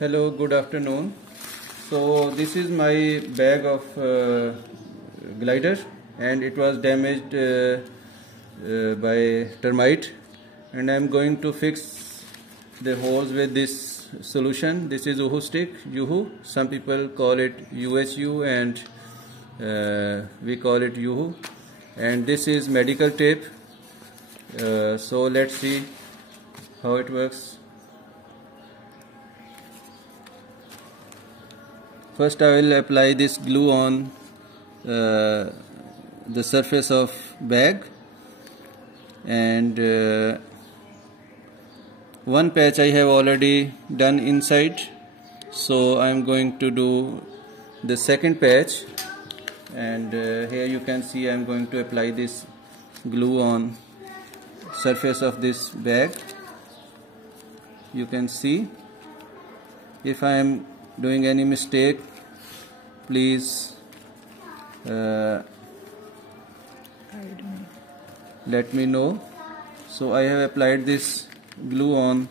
Hello, good afternoon. So this is my bag of glider, and it was damaged by termite, and I am going to fix the holes with this solution. This is Uhu stick, Yuhu. Some people call it UHU, and we call it Yuhu. And this is medical tape. So let's see how it works. First I will apply this glue on the surface of bag, and one patch I have already done inside, so I am going to do the second patch. And here you can see I am going to apply this glue on surface of this bag. You can see. If I am doing any mistake, please let me know. So I have applied this glue on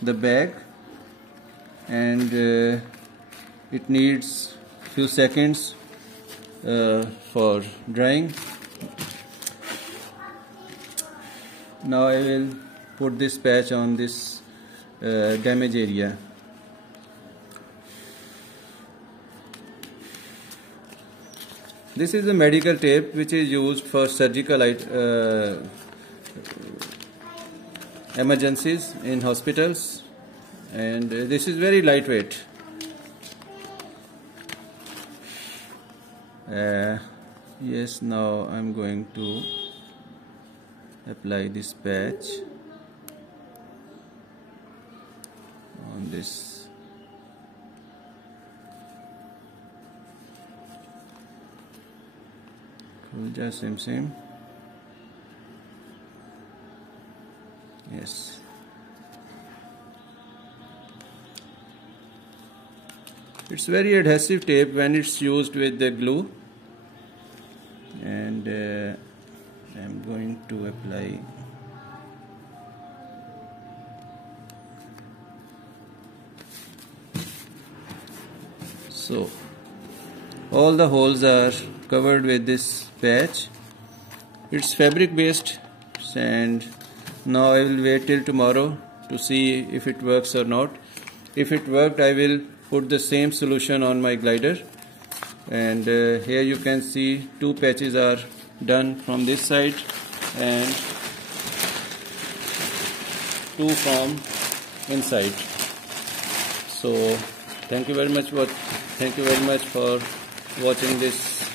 the bag, and it needs few seconds for drying. Now I will put this patch on this damaged area. This is the medical tape which is used for surgical emergencies in hospitals, and this is very lightweight. Yes, now I'm going to apply this patch on this. Same. Yes. It's very adhesive tape when it's used with the glue, and I'm going to apply so all the holes are covered with this patch. It's fabric based, and now I will wait till tomorrow to see if it works or not. If it worked, I will put the same solution on my glider, and here you can see two patches are done from this side and two from inside. So thank you very much for watching this